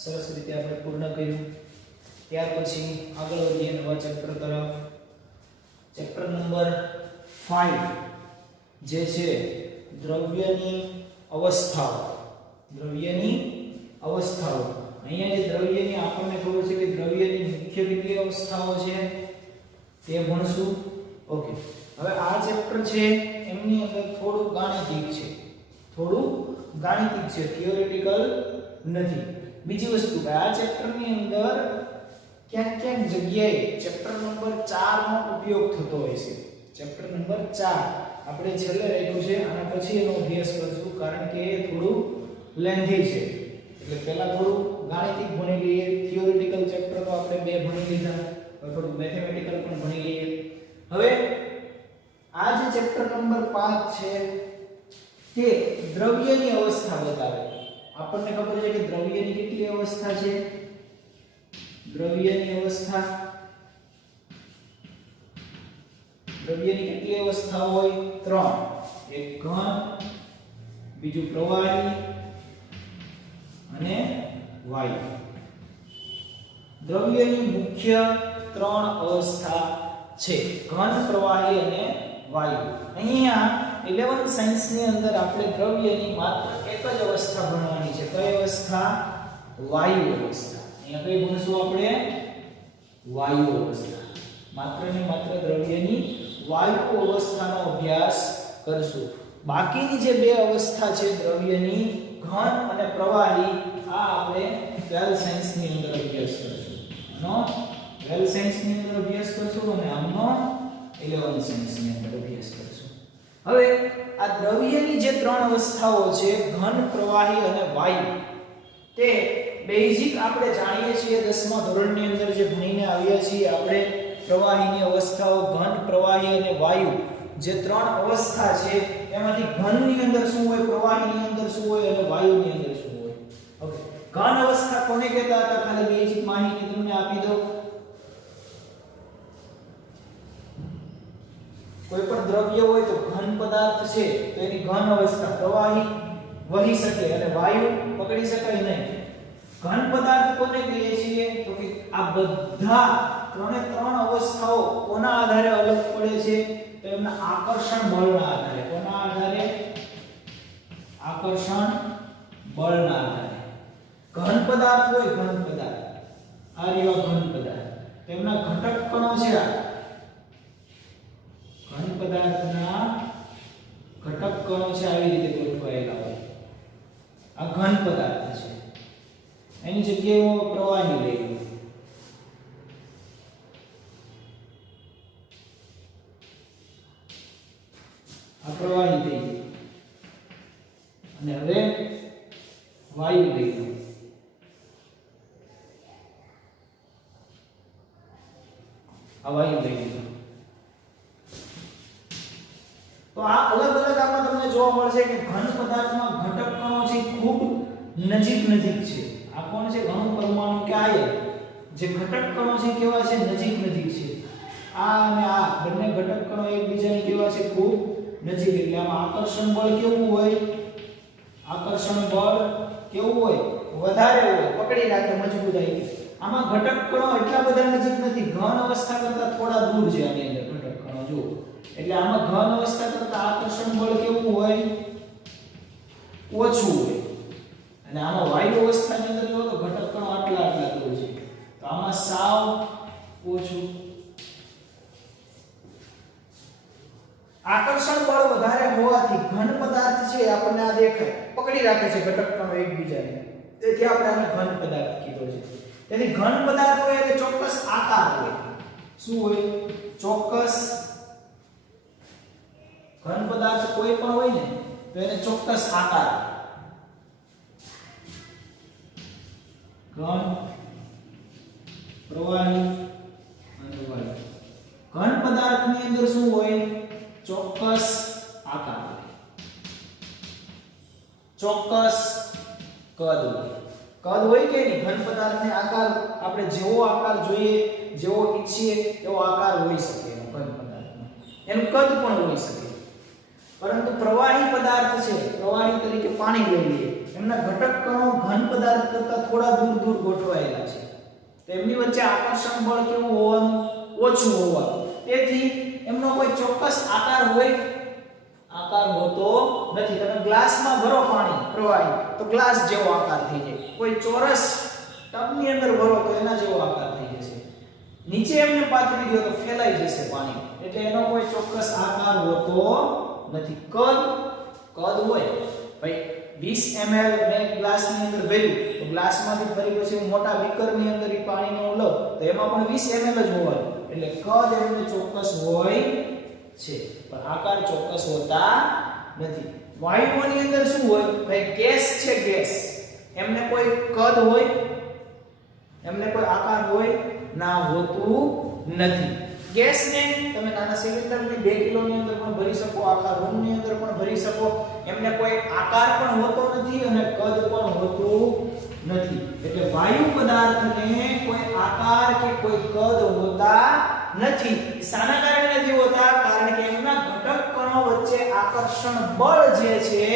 સરસ રીતે આપણે પૂર્ણ કર્યું. ત્યાર પછી આગળ વધીએ નવા ચેપ્ટર તરફ. ચેપ્ટર નંબર 5 જે છે દ્રવ્યની અવસ્થાઓ. દ્રવ્યની અવસ્થાઓ. અહીંયા જે દ્રવ્યની આપણને ખબર છે કે દ્રવ્યની મુખ્ય કેટલી અવસ્થાઓ છે તે ભણશું. ઓકે, હવે આ ચેપ્ટર છે એમની અંદર થોડું ગાણિતિક છે, થિયોરેટિકલ નથી. બીજી વસ્તુ કે આ ચેપ્ટરની અંદર ક્યાંક જગ્યાએ ચેપ્ટર નંબર 4 નો ઉપયોગ થતો હોય છે. ચેપ્ટર નંબર 4 આપણે છેલ્લે રાખ્યું છે, આના પછી એનો અભ્યાસ કરશું કારણ કે એ થોડું લેન્ધી છે. એટલે પહેલા થોડું ગાણિતિક ભણી લઈએ, થિયોરેટિકલ ચેપ્ટર તો આપણે બે ભણી લીધા, થોડું મેથેમેટિકલ પણ ભણી લઈએ. હવે આ જે ચેપ્ટર નંબર 5 છે તે દ્રવ્યની અવસ્થા બતાવે. આપણને ખબર છે કે દ્રવ્યની કેટલી અવસ્થા છે? દ્રવ્યની કેટલી અવસ્થા હોય? 3. એક ઘન, બીજું પ્રવાહી અને વાયુ. દ્રવ્યની મુખ્ય 3 અવસ્થા છે, ઘન, પ્રવાહી અને વાયુ. અહીંયા 11th સાયન્સ ની અંદર આપણે દ્રવ્યની માત્ર એક જ અવસ્થા ભણવાની છે. કઈ અવસ્થા? વાયુ અવસ્થા. અહીંયા કઈ ભણશું આપણે? વાયુ અવસ્થા. માત્ર ને માત્ર દ્રવ્યની વાયુ અવસ્થાનો અભ્યાસ કરશું. બાકીની જે બે અવસ્થા છે દ્રવ્યની, ઘન અને પ્રવાહી, આ આપણે 12th સાયન્સ ની અંદર અભ્યાસ કરશું. આનો 12th સાયન્સ ની અંદર અભ્યાસ કરશું અને આનો 11th સાયન્સ ની અંદર અભ્યાસ કરશું. હવે આ દ્રવ્યની જે 3 અવસ્થાઓ છે, ઘન, પ્રવાહી અને વાયુ, તે બેઝિક આપણે જાણીએ છીએ 10મા ધોરણની અંદર જે ભણીને આવ્યા છીએ આપણે. પ્રવાહીની અવસ્થાઓ ઘન, પ્રવાહી અને વાયુ જે 3 અવસ્થા છે એમાંથી ઘનની અંદર શું હોય, પ્રવાહીની અંદર શું હોય અને વાયુની અંદર શું હોય. ઓકે, ઘન અવસ્થા કોને કહેતા હતા? ખાલી બેઝિક માહિતી તમને આપી દઉં. કોઈ પણ દ્રવ્ય હોય તો ઘન પદાર્થ છે તો એની ઘન અવસ્થા, પ્રવાહી વહી શકે અને વાયુ પકડી શકાય નહીં. ઘન પદાર્થ કોને કહીએ છીએ? તો કે આ બધા 3 અવસ્થાઓ કોના આધારે અલગ પડે છે? તો એમના આકર્ષણ બળના આધારે. કોના આધારે? આકર્ષણ બળના આધારે. ઘન પદાર્થ હોય, ઘન પદાર્થ, આ રહ્યા ઘન પદાર્થ, તેમના ઘટક કણો છે. ઘન પદાર્થના ઘટક કણો છે, આવી રીતે ગોઠવાયેલા હોય. આ ઘન પદાર્થ છે. એની જગ્યાએ હું પ્રવાહી લઈ લઉં. આ પ્રવાહી થઈ ગયું અને હવે વાયુ લઈ લઉં. આ વાયુ લઈ લીધું. તો આ અલગ અલગ આમાં તમને જોવા મળશે કે ઘન પદાર્થમાં ઘટક કણો છે ખૂબ નજીક છે. આ કોણ છે? ઘન પરમાણુ કે આયન. જે ઘટક કણો છે કેવા છે? નજીક છે. આ અને આ બંને ઘટક કણો એકબીજાને કેવા છે? ખૂબ નજીક. એટલે આમાં આકર્ષણ બળ કેવું હોય? આકર્ષણ બળ કેવું હોય? વધારે હોય, પકડી રાખે મજબૂતાઈ. આમાં ઘટક કણો એટલા બધા નજીક નથી. ઘન અવસ્થા કરતા થોડા દૂર છે આની અંદર ઘટક કણો. જો એટલે આમાં ઘન અવસ્થા કરતા આકર્ષણ બળ કેવું હોય? ઓછું હોય. અને આમાં વાયુ અવસ્થાની અંદર જો તો ઘટક કણો આટલા દૂર છે, તો આમાં સાવ ઓછું. આકર્ષણ બળ વધારે હોવાથી ઘન પદાર્થ છે આપણને આ દેખાય, પકડી રાખે છે ઘટક કણો એકબીજાને. તેથી આપણે આને ઘન પદાર્થ કીધો છે. તેથી ઘન પદાર્થ હોય એટલે ચોક્કસ આકાર હોય. શું હોય? ચોક્કસ. ઘન પદાર્થ કોઈ પણ હોય ને તો એને ચોક્કસ આકાર. ઘન, પ્રવાહી અને વાયુ. ઘન પદાર્થની અંદર શું હોય? ચોક્કસ આકાર, ચોક્કસ કદ હોય. કદ હોય કે નહીં? ઘન પદાર્થને આકાર આપણે જેવો આકાર જોઈએ, જેવો ઈચ્છીએ એવો આકાર હોઈ શકે ઘન પદાર્થનો. એનું કદ પણ હોઈ શકે. પરંતુ પ્રવાહી પદાર્થ છે, પ્રવાહી તરીકે પાણી લઈ લઈએ, એમના ઘટક કણો ઘન પદાર્થ કરતા થોડા દૂર તો એમની વચ્ચે આકર્ષણ બળ કેવું હોવાનું? ઓછું હોવાનું. તેથી એમનો કોઈ ચોક્કસ આકાર હોય? આકાર હોતો નથી. તમે ગ્લાસમાં ભરો પાણી પ્રવાહી તો ગ્લાસ જેવો આકાર થઈ જાય. કોઈ ચોરસ ટબની અંદર ભરો તો એના જેવો આકાર થઈ જશે. નીચે એમને પાથરી દો તો ફેલાઈ જશે પાણી. એટલે એનો કોઈ ચોક્કસ આકાર હોતો નથી. કદ હોય ભાઈ 20 ml મેં ગ્લાસની અંદર ભર્યું તો ગ્લાસમાંથી ફરી પછી મોટા બીકરની અંદર ઈ પાણીને હું લઉં તો એમાં પણ 20 ml જ હોવાનું. એટલે કદ એમને ચોક્કસ હોય છે પણ આકાર ચોક્કસ હોતા નથી. વાયુઓની અંદર શું હોય? ભાઈ ગેસ છે, ગેસ. એમને કોઈ કદ હોય? એમને કોઈ આકાર હોય? ના, હોતું નથી. ગેસને તમે નાના સિલિન્ડરની 2 કિલોની અંદર પણ ભરી શકો, આખા રૂમની અંદર પણ ભરી શકો. એમને કોઈ આકાર પણ હોતો નથી અને કદ પણ હોતું નથી. એટલે વાયુ પદાર્થને કોઈ આકાર કે કોઈ કદ હોતા નથી. શાના કારણે નથી હોતા? કારણ કે એમના ઘટક કણો વચ્ચે આકર્ષણ બળ જે છે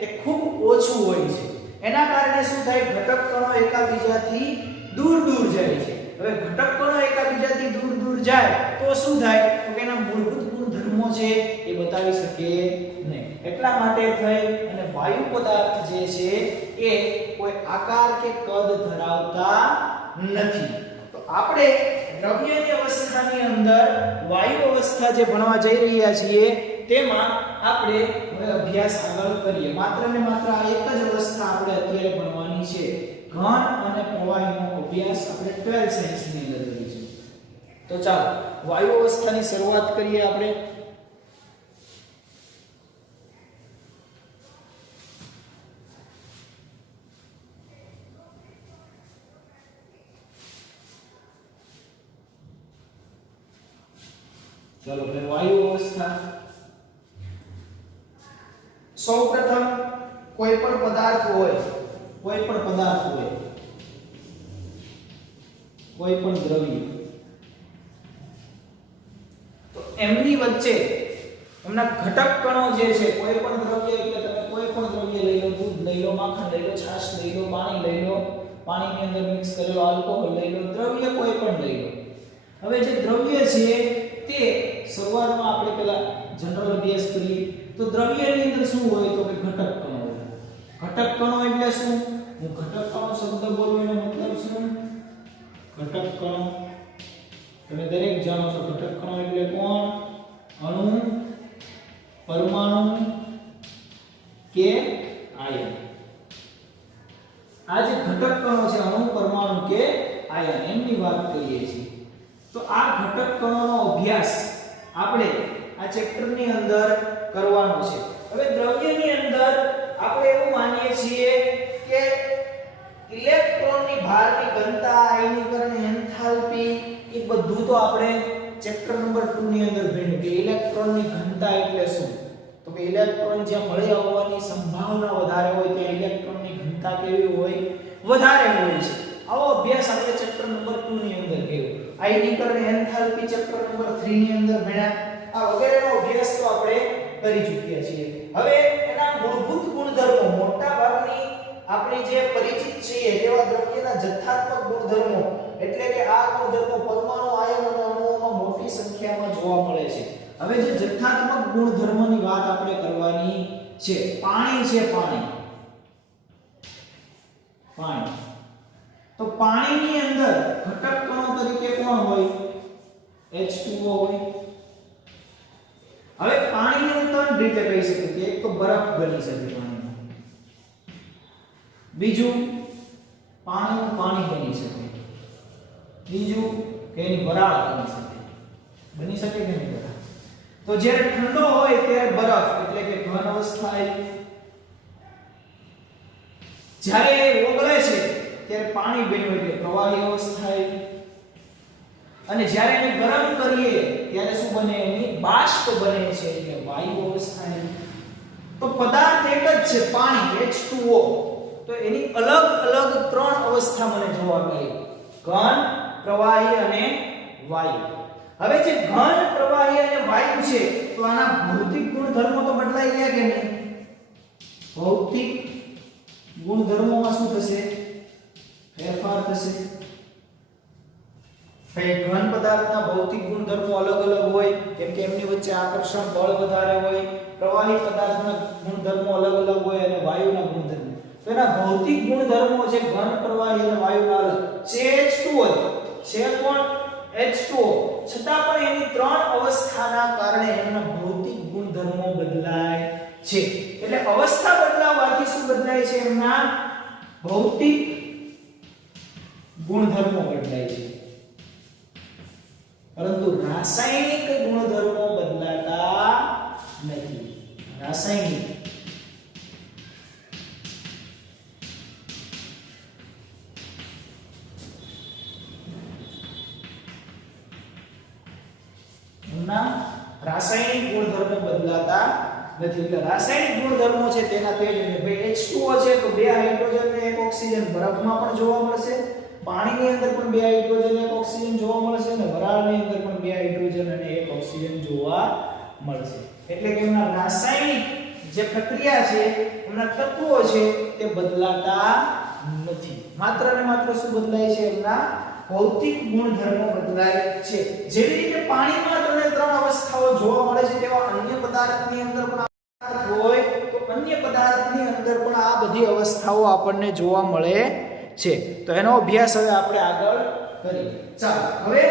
તે ખૂબ ઓછું હોય છે. એના કારણે શું થાય? ઘટક કણો એકબીજાથી દૂર દૂર જાય છે. હવે ઘટક કણો એકબીજાથી દૂર દૂર જાય તો શું થાય? તો કે એના મૂળભૂત ગુણધર્મો છે એ બતાવી શકે નહીં. એટલા માટે થઈ અને વાયુ પદાર્થ જે છે એ કોઈ આકાર કે કદ ધરાવતા નથી. તો આપણે દ્રવ્યની અવસ્થાની અંદર વાયુ અવસ્થા જે ભણવા જઈ રહ્યા છીએ તેમાં આપણે હવે અભ્યાસ આગળ કરીએ. માત્ર ને માત્ર આ એક જ અવસ્થા આપણે અત્યારે ભણવાની છે. ઘન અને પ્રવાહીનો અભ્યાસ આપણે 12 સાયન્સની અંદર કરીશું. તો ચાલો વાયુ અવસ્થાની શરૂઆત કરીએ આપણે. चलो फिर वायु अवस्था. સૌપ્રથમ કોઈ પણ પદાર્થ હોય, કોઈ પણ દ્રવ્ય, તો એમની વચ્ચે એમના ઘટક કણો જે છે, કોઈ પણ દ્રવ્ય એટલે તમે કોઈ પણ દ્રવ્ય લઈ લો, દૂધ લઈ લો, માખણ લઈ લો, છાશ લઈ લો, પાણી લઈ લો, પાણીની અંદર મિક્સ કરેલો આલ્કોહોલ લઈ લો, દ્રવ્ય કોઈ પણ લઈ લો. હવે જે દ્રવ્ય છે તે શરૂઆતમાં આપણે પેલા જનરલ અભ્યાસ કરીએ તો દ્રવ્યની અંદર શું હોય? તો કે ઘટક કણો હોય. ઘટક કણો એટલે શું? હું ઘટક કણો શબ્દ બોલું એનો મતલબ શું? ઘટક કણો તમે દરેક જાણો છો. ઘટક કણો એટલે કોણ? અણુ, પરમાણુ કે આયન. આ જે ઘટક કણો છે, અણુ, પરમાણુ કે આયન, એમની વાત કરીએ છીએ. તો આ ઘટક કણોનો અભ્યાસ આપણે આ ચેપ્ટરની અંદર કરવાનો છે. હવે દ્રવ્યની અંદર આપણે એવું માનીએ છીએ કે ઇલેક્ટ્રોનની ભારની ઘનતા, આયનીકરણ, એન્થાલ્પી એ બધું તો આપણે ચેપ્ટર નંબર 2 ની અંદર ભણ્યું કે ઇલેક્ટ્રોનની ઘનતા એટલે શું? તો કે ઇલેક્ટ્રોન જ્યાં મળી આવવાની સંભાવના વધારે હોય ત્યાં ઇલેક્ટ્રોનની ઘનતા કેવી હોય? વધારે હોય છે. આવો અભ્યાસ આપણે ચેપ્ટર નંબર 2 ની અંદર કર્યો. આયનીકરણ, એન્થાલ્પી ચેપ્ટર નંબર 3 ની અંદર ભણ્યા. આ વગેરેનો અભ્યાસ તો આપણે કરી ચૂક્યા છીએ. હવે એના મૂળભૂત ગુણધર્મો, મોટા ભાગની આપણી જે પરિચિત છીએ તેવા દ્રવ્યના જથ્થાત્મક ગુણધર્મો, એટલે કે આ ગુણધર્મો પરમાણુ, આયન અને અણુઓમાં મોટી સંખ્યામાં જોવા મળે છે. હવે જે જથ્થાત્મક ગુણધર્મોની વાત આપણે કરવાની છે. પાણી છે, પાણી. તો પાણીની અંદર ઘટક કણો તરીકે કોણ હોય? H2O હોય. હવે પાણીને હું 3 રીતે કહી શકું કે એક તો બરફ બની શકે પાણીમાં, બીજું પાણીનું પાણી બની શકે, ત્રીજું કે એની વરાળ બની શકે. બની શકે કે નહીં વરાળ? તો જ્યારે ઠંડો હોય ત્યારે બરફ એટલે કે ઘન અવસ્થા આવી. જ્યારે ઓગળે છે ત્યારે પાણી બન્યું એટલે પ્રવાહી અવસ્થા આવી. અને જ્યારે એને ગરમ કરીએ ત્યારે શું બને? એની બાષ્પ બને છે એટલે વાયુ અવસ્થા આવી. તો પદાર્થ એક જ છે, પાણી, H2O. તો એની અલગ અલગ 3 અવસ્થા મને જોવા મળી: ઘન, પ્રવાહી અને વાયુ. હવે જે ઘન, પ્રવાહી અને વાયુ છે તો આના ભૌતિક ગુણધર્મો તો બદલાઈ ગયા કે નહીં? ભૌતિક ગુણધર્મોમાં શું થશે? ફેરફાર થશે. પદાર્થના ભૌતિક ગુણધર્મો અલગ અલગ હોય, કેમ કે એમની વચ્ચે આકર્ષણ બળ વધારે હોય. પ્રવાહી પદાર્થના ગુણધર્મો અલગ અલગ હોય અને વાયુના ગુણધર્મો. તો એના ભૌતિક ગુણધર્મો છે ઘન, પ્રવાહી અને વાયુના અલગ. CH2 છે કોણ? H2O. છતાં પણ એની ત્રણ અવસ્થાના કારણે એના ભૌતિક ગુણધર્મો બદલાય છે. એટલે અવસ્થા બદલાવાથી શું બદલાય છે? એમના ભૌતિક ગુણધર્મો બદલાય છે, પરંતુ રાસાયણિક ગુણધર્મો બદલાતા નથી. રાસાયણિક રાસાયણિક ગુણધર્મો બદલાતા નથી. એટલે રાસાયણિક ગુણધર્મો છે તેના તે જ ને ભાઈ H2O છે તો બે હાઇડ્રોજન ને એક ઓક્સિજન બરફમાં પણ જોવા મળશે, પાણીની અંદર પણ બે હાઇડ્રોજન એક ઓક્સિજન જોવા મળશે અને વરાળની અંદર પણ બે હાઇડ્રોજન અને એક ઓક્સિજન જોવા મળશે. એટલે કે એમના રાસાયણિક જે પ્રક્રિયા છે, એમના તત્વો છે તે બદલાતા નથી. માત્ર ને માત્ર શું બદલાય છે? એમના ભૌતિક ગુણધર્મો બદલાય છે. જેવી રીતે પાણીમાં ત્રણ અવસ્થાઓ જોવા મળે છે, તેવા અન્ય પદાર્થની અંદર પણ હોય તો અન્ય પદાર્થની અંદર પણ આ બધી અવસ્થાઓ આપણને જોવા મળે છે. તો એનો અભ્યાસ હવે આપણે આગળ કરીએ. ચાલો હવે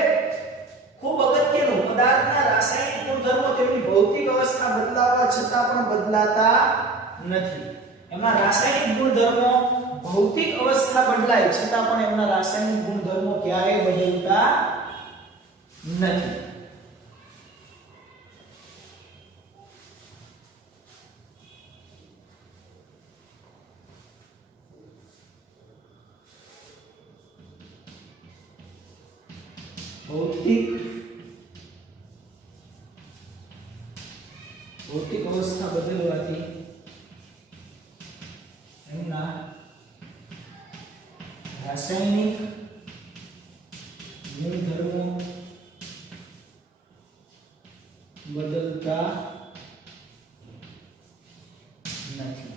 ખૂબ અગત્યનું, પદાર્થના રાસાયણિક ગુણધર્મો તેમની ભૌતિક અવસ્થા બદલાવા છતાં પણ બદલાતા નથી. એમના રાસાયણિક ગુણધર્મો ભૌતિક અવસ્થા બદલાય છતાં પણ એમના રાસાયણિક ગુણધર્મો ક્યારેય બદલતા નથી. ભૌતિક અવસ્થા બદલવાથી એમના રાસાયણિક ગુણધર્મો બદલતા નથી.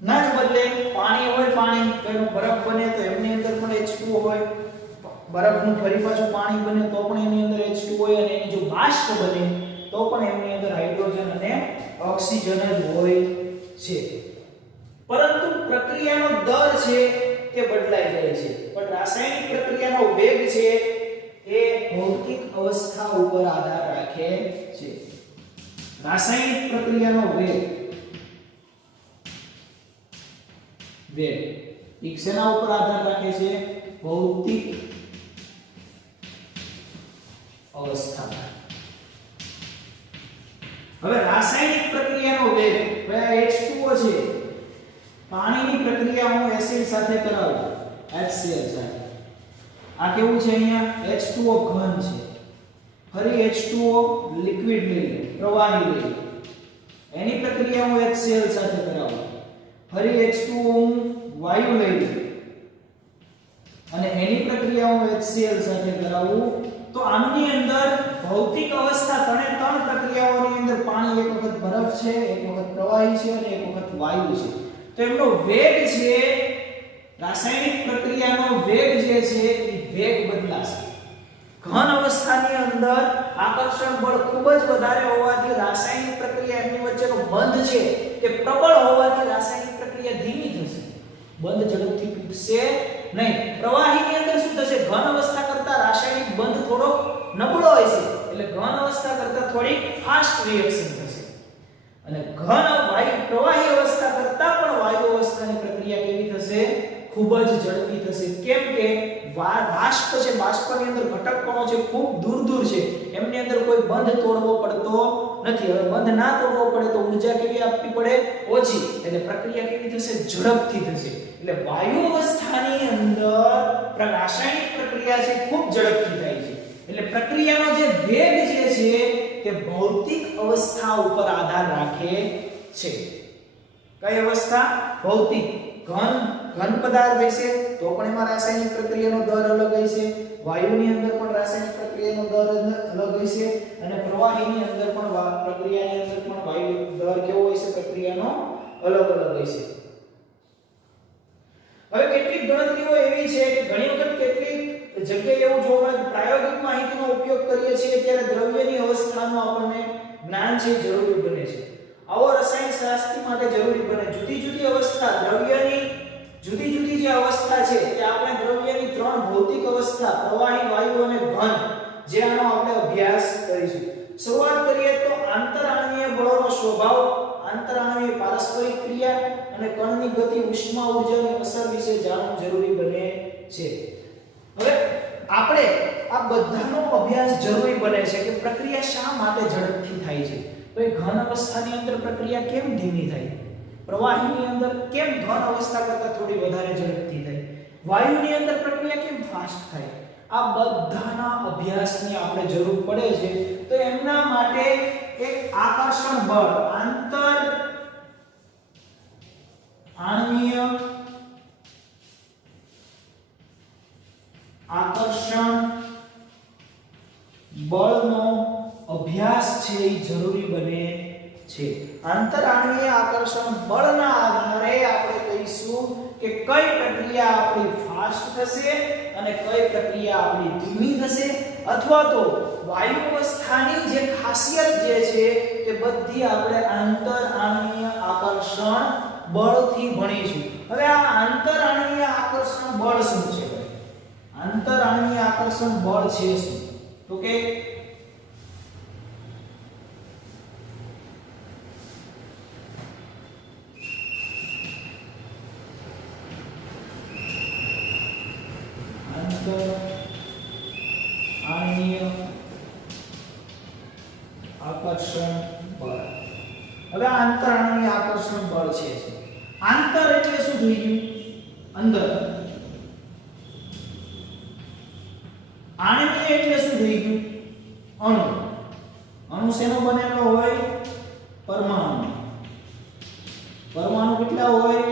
ના જ બદલે પાણી હોય, પાણી તો એનો બરફ બને તો એમની અંદર પણ H2O હોય, બરફનું ફરી પાછું પાણી બને તો પણ એની અંદર H2O હોય, અને એની જો બાષ્પ બને તો પણ એમની અંદર હાઇડ્રોજન અને ઓક્સિજન જ હોય છે. પરંતુ પ્રક્રિયાનો દર છે તે બદલાઈ જાય છે, પણ રાસાયણિક પ્રક્રિયાનો વેગ છે એ ભૌતિક અવસ્થા ઉપર આધાર રાખે છે. રાસાયણિક પ્રક્રિયાનો વેગ શેના ઉપર આધાર રાખે છે? ભૌતિક અવસ્થા. હવે રાસાયણિક પ્રક્રિયાનો વેગ, H2O છે, પાણીની પ્રક્રિયા હું એસિડ સાથે કરાવું, HCl સાથે. આ કેવું છે? અહીંયા H2O ઘન છે, ફરી H2O લિક્વિડ લઈ લો, પ્રવાહી લઈ લો, એની પ્રક્રિયા હું HCl સાથે કરાવું, ફરી H2O હું વાયુ લઈ લઉં અને એની પ્રક્રિયા હું HCl સાથે કરાવું, તો આની અંદર ભૌતિક અવસ્થા ત્રણ પ્રક્રિયાઓની અંદર પાણી એક વખત બરફ છે, એક વખત પ્રવાહી છે અને એક વખત વાયુ છે. તો એમનો વેગ છે, રાસાયણિક પ્રક્રિયાનો વેગ જે છે એ વેગ બદલાશે. ઘન અવસ્થાની અંદર આકર્ષણ બળ ખૂબ જ વધારે હોવાથી રાસાયણિક પ્રક્રિયા એમની વચ્ચેનો બંધ છે તે પ્રબળ હોવાથી રાસાયણિક પ્રક્રિયા ધીમી થશે, બંધ ઝડપથી તૂટશે નહીં. પ્રવાહીની અંદર શું થશે? ઘન અવસ્થા કરતા રાસાયણિક બંધ થોડો નબળો હશે, એટલે ઘન અવસ્થા કરતા થોડી ફાસ્ટ રિએક્શન થશે. અને ઘન પ્રવાહી અવસ્થા કરતા પણ વાયુ અવસ્થાની પ્રક્રિયા કેવી થશે? ખૂબ જ ઝડપી થશે. કેમ કે બાષ્પ છે, બાષ્પની અંદર ઘટક કણો છે, ખૂબ દૂર છે, એમની અંદર કોઈ બંધ તોડવો પડતો નથી. હવે બંધ ના તોડવો પડે તો ઊર્જા કેવી આપવી પડે? ઓછી. એટલે પ્રક્રિયા કેવી થશે? ઝડપથી થશે. એટલે વાયુ અવસ્થાની અંદર રાસાયણિક પ્રક્રિયા છે ખૂબ ઝડપથી થાય છે. એટલે પ્રક્રિયાનો જે વેગ જે છે તે ભૌતિક અવસ્થા ઉપર આધાર રાખે છે. કઈ અવસ્થા? ભૌતિક. ઘન પદાર્થ હશે તો પણ એમાં રાસાયણિક પ્રક્રિયાનો દર અલગ હશે, વાયુની અંદર પણ રાસાયણિક પ્રક્રિયાનો દર અલગ હશે, અને પ્રવાહીની અંદર પણ પ્રક્રિયાની અંદર પણ વાયુ દર કેવો હશે? પ્રક્રિયાનો અલગ હશે. હવે કેટલીક ગણતરીઓ એવી છે કે ઘણી વખત કેટલીક કે જગ્યાએ એવું જોવા મળે પ્રાયોગિક માહિતીનો ઉપયોગ કરીએ છીએ ત્યારે દ્રવ્યની અવસ્થાનું આપણને જ્ઞાન છે જરૂરી બને છે. આવો રસાયણ શાસ્ત્રી માટે જરૂરી બને. જુદી જુદી અવસ્થા દ્રવ્યની જુદી જુદી જે અવસ્થા છે તે આપણે દ્રવ્યની ત્રણ ભૌતિક અવસ્થા પ્રવાહી, વાયુ અને ઘન જે આનો આપણે અભ્યાસ કરીશું. શરૂઆત કરીએ તો આંતરઆણ્વીય બળોનો સ્વભાવ, આંતરઆણ્વીય પારસ્પરિક ક્રિયા અને કણની ગતિ, ઉષ્મા ઊર્જાની અસર વિશે જાણવું જરૂરી બને છે. હવે આપણે આ બધાનો અભ્યાસ જરૂરી બને છે કે પ્રક્રિયા શા માટે ઝડપથી થાય છે. તો એ ઘન અવસ્થાની અંદર પ્રક્રિયા કેમ ધીમી થાય, પ્રવાહીની અંદર કેમ ઘન અવસ્થા કરતાં થોડી વધારે ઝડપથી થાય, વાયુની અંદર પ્રક્રિયા કેમ ફાસ્ટ થાય. આ બધાના અભ્યાસની આપણે જરૂર પડે છે. તો એમના માટે એક આકર્ષણ બળ, આંતર આણ્વીય આકર્ષણ બળનો અભ્યાસ છે એ જરૂરી બને છે. આંતરઆણ્વીય આકર્ષણ બળના આધારે આપણે કહીશું કે કઈ પ્રક્રિયા આપણી ફાસ્ટ થશે અને કઈ પ્રક્રિયા આપણી ધીમી થશે, અથવા તો વાયુ અવસ્થાની જે ખાસિયત જે છે તે બધી આપણે આંતરઆણ્વીય આકર્ષણ બળથી ભણીશું. હવે આ આંતરઆણ્વીય આકર્ષણ બળ શું છે? આંતરઆણ્વીય આકર્ષણ બળ છે શું? તો કે આંતરઆણ્વીય આકર્ષણ બળ. હવે આંતરઆણ્વીય આકર્ષણ બળ છે શું? આંતર એટલે શું થઈ ગયું? અંદર. આણ્વીય એટલે શું થઈ ગયું? અણુ. અણુ શેનો બનેલો હોય? પરમાણુ. પરમાણુ કેટલા હોય?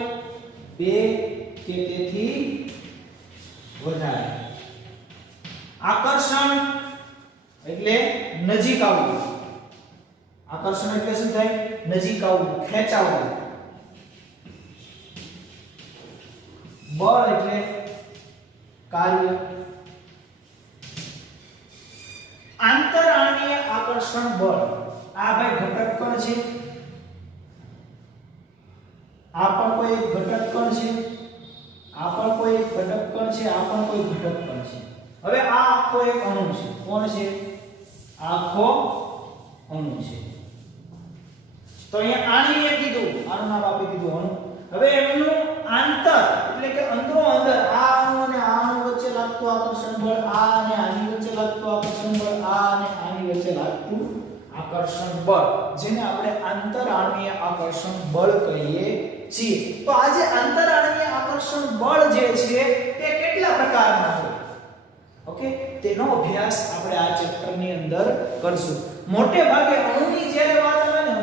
2 કે તેથી વધારે. આકર્ષણ એટલે નજીક આવવું. આકર્ષણ એટલે શું થાય? નજીક આવવું, ખેંચાવવું. બળ એટલે કાર્ય. આંતરઆણ્વીય આકર્ષણ બળ આ ભાઈ ઘટક કણ છે. આ પણ કોઈ એક ઘટક કણ છે. આ પણ કોઈ એક ઘટક કણ છે. આ પણ કોઈ ઘટક કણ છે. હવે આ આખો એક અણુ છે. કોણ છે? આખો અણુ છે. તો અહીંયા આણ્વીય કીધું, આનું નામ આપી દીધું અણુ. હવે એમનું આંતર એટલે કે અંદરો અંદર આ અણુ અને આ અણુ વચ્ચે લાગતું આકર્ષણ બળ, આ અને આની વચ્ચે લાગતું આકર્ષણ બળ, આ અને આની વચ્ચે લાગતું આકર્ષણ બળ, જેને આપણે આંતરઆણ્વીય આકર્ષણ બળ કહીએ છીએ. તો આ જે આંતરઆણ્વીય આકર્ષણ બળ જે છે તે કેટલા પ્રકારના છે? ઓકે, તેનો અભ્યાસ આપણે આ ચેપ્ટરની અંદર કરશું. મોટે ભાગે અણુની જ્યારે વાત આવે ને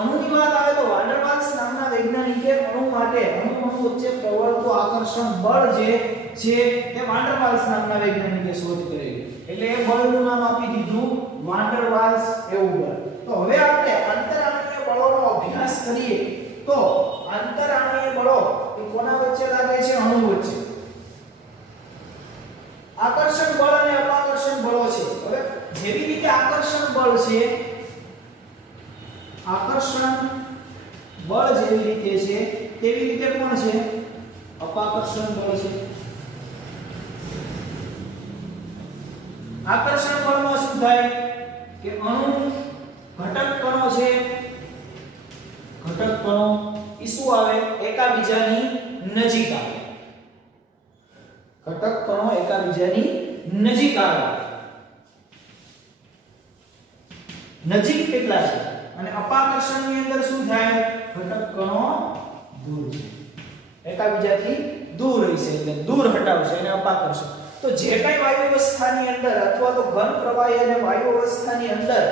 અણુની વાત આવે તો વાન ડર વાલ્સ નામના વૈજ્ઞાનિકે અણુ માટે અણુ વચ્ચે પ્રવર્તતું આકર્ષણ બળ જે છે તે વાન ડર વાલ્સ નામના વૈજ્ઞાનિકે શોધ કરેલી. એટલે એ બળનું નામ આપી દીધું વાન ડર વાલ્સ એવું બળ. તો હવે આપણે આંતરઆણ્વીય બળોનો અભ્યાસ કરીએ તો આંતરઆણ્વીય બળો એ કોના વચ્ચે લાગે છે? અણુ વચ્ચે. આકર્ષણ બળ અને અપાકર્ષણ બળો છે. હવે જેવી રીતે આકર્ષણ બળ છે, આકર્ષણ બળ જેવી રીતે છે તેવી રીતે કોણ છે? અપાકર્ષણ બળ છે. આકર્ષણ બળમાં શું થાય કે અણુ ઘટક કણો છે, ઘટક કણો ઈ શું આવે? એકાબીજાની નજીક આવે. ઘટક કણો એકાબીજાની નજીક આવે. નજીક કેટલા છે? અને અપાકર્ષણની અંદર શું થાય? ઘટક કણો દૂર છે. એકાબીજાથી દૂર રહેશે એટલે દૂર હટાવશે એને અપાકર્ષણ. તો જે કઈ વાયુ અવસ્થાની અંદર અથવા તો ઘન પ્રવાહી અને વાયુ અવસ્થાની અંદર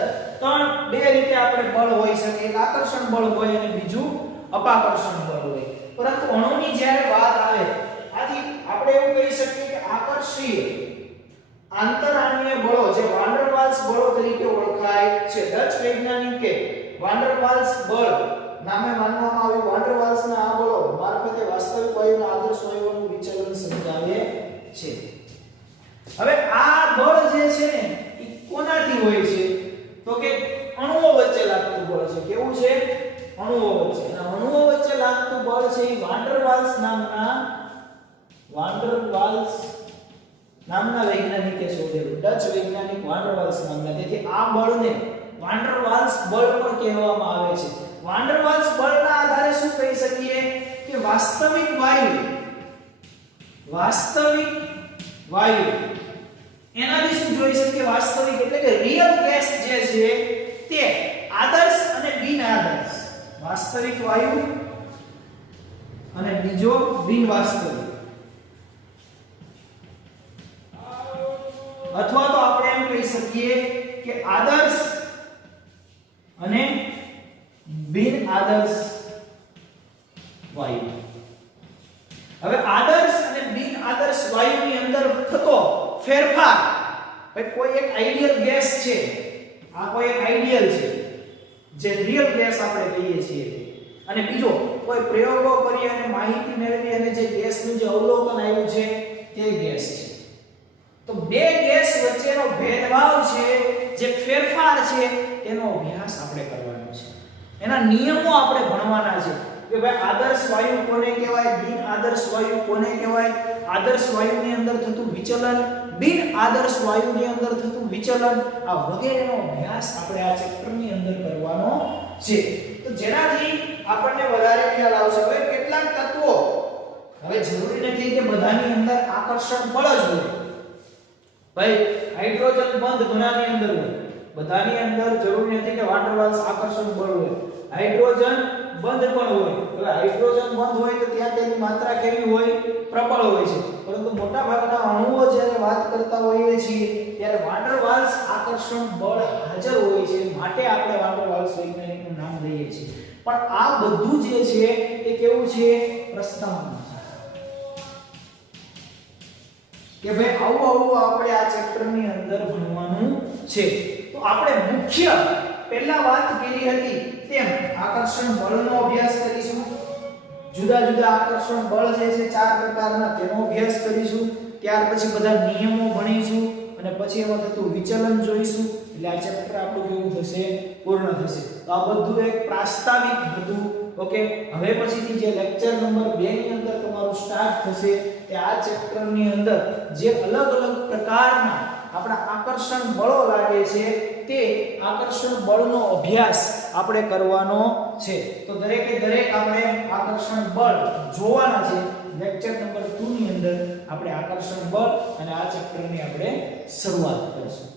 બે રીતે આપણે બળ હોઈ શકે. એક આકર્ષણ બળ હોય અને બીજું અપાકર્ષણ બળ હોય. પરંતુ અણુની જ્યારે વાત આવે આથી આપણે એવું કહી શકીએ કે આકર્ષીય આંતરઆણ્વીય બળો જે વાન ડર વાલ્સ બળો તરીકે ઓળખાય છે. ડચ વૈજ્ઞાનિકે વાન ડર વાલ્સ બળ નામે માનવામાં આવ્યું. વાન ડર વાલ્સના આ બળો મારફતે વાસ્તવિક વાયુના આદર્શ વાયુઓનું વિચલન સમજાવે છે. હવે આ બળ જે છે ને એ કોનાથી હોય છે તો કે અણુઓ વચ્ચે લાગતું બળ છે. કેવું છે? અણુઓ વચ્ચે. અને અણુઓ વચ્ચે લાગતું બળ છે એ વાન ડર વાલ્સ નામના વૈજ્ઞાનિકે શોધેલું. ડચ વૈજ્ઞાનિક વાન ડર વાલ્સ નામના. તેથી આ બળને વાન ડર વાલ્સ બળ પણ કહેવામાં આવે છે. વાન ડર વાલ્સ બળના આધારે શું કહી શકીએ કે વાસ્તવિક વાયુ એનાથી શું જોઈ શકીએ? વાસ્તવિક એટલે કે રિયલ ગેસ જે છે તે આદર્શ અને બિન આદર્શ, વાસ્તવિક વાયુ અને બીજો બિન વાસ્તવિક, અથવા તો આપણે એમ કહી શકીએ કે આદર્શ અને બિન આદર્શ વાયુ. હવે આદર્શ અને બિન આદર્શ વાયુની અંદર થતો ફેરફાર, ભાઈ કોઈ એક આઈડિયલ ગેસ છે, આ કોઈ એક આઈડિયલ છે જે રિયલ ગેસ આપણે કહીએ છીએ, અને બીજો કોઈ પ્રયોગો કરી અને માહિતી મેળવી અને જે ગેસનું જે અવલોકન આવ્યું છે તે ગેસ છે. તો બે ગેસ વચ્ચેનો ભેદભાવ છે, જે ફેરફાર છે, તેનો અભ્યાસ આપણે કરવાનો છે. એના નિયમો આપણે ભણવાના છે કે ભાઈ આદર્શ વાયુ કોને કહેવાય, બિન આદર્શ વાયુ કોને કહેવાય, આદર્શ વાયુની અંદર થતું વિચલન, બિન આદર્શ વાયુની અંદર થતું વિચલન, આ વગેરેનો અભ્યાસ આપણે આ ચેપ્ટરની અંદર કરવાનો છે. તો જેનાથી આપણને વધારે ખ્યાલ આવશે. હવે કેટલાક તત્વો, હવે જરૂરી નથી કે બધાની અંદર આકર્ષણ બળ જ હોય. ભાઈ હાઇડ્રોજન બંધ ઘણાની અંદર હોય, બધાની અંદર જરૂરી નથી કે વાન ડર વાલ્સ આકર્ષણ બળ હોય. હાઇડ્રોજન બંધ પણ હોય. હવે હાઇડ્રોજન બંધ હોય તો ત્યાં તેની માત્રા કેવી હોય? પ્રબળ હોય છે. પરંતુ મોટા ભાગના અણુઓ જ્યારે વાત કરતા હોઈએ છીએ ત્યારે વાન ડર વાલ્સ આકર્ષણ બળ હાજર હોય છે, માટે આપણે વાન ડર વાલ્સ વૈજ્ઞાનિકનું નામ લઈએ છીએ. પણ આ બધું જે છે એ કેવું છે? પ્રસ્તાવના છે કે ભાઈ આવું આપણે આ ચેપ્ટરની અંદર ભણવાનું છે. તો આપણે મુખ્ય પહેલા વાત કરી હતી તેમ આકર્ષણ બળનો અભ્યાસ કરીશું. જુદા જુદા આકર્ષણ બળ જે છે 4 પ્રકારના, તેનો અભ્યાસ કરીશું. ત્યાર પછી બધા નિયમો ભણીશું અને પછી એમાં થતું વિચલન જોઈશું. એટલે આ ચેપ્ટર આપણું કેવું થશે? પૂર્ણ થશે. તો આ બધું એક પ્રાસ્તાવિક હતું. ઓકે, હવે પછીથી જે લેક્ચર નંબર 2 ની અંદર તમારું સ્ટાર્ટ થશે તે આ ચેપ્ટરની અંદર જે અલગ અલગ પ્રકારના આપણા આકર્ષણ બળો લાગે છે તે આકર્ષણ બળનો અભ્યાસ આપણે કરવાનો છે. તો દરેકે દરેક આપણે આકર્ષણ બળ જોવાના છે. લેક્ચર નંબર 2 ની અંદર આપણે આકર્ષણ બળ અને આ ચેપ્ટરની આપણે શરૂઆત કરીશું.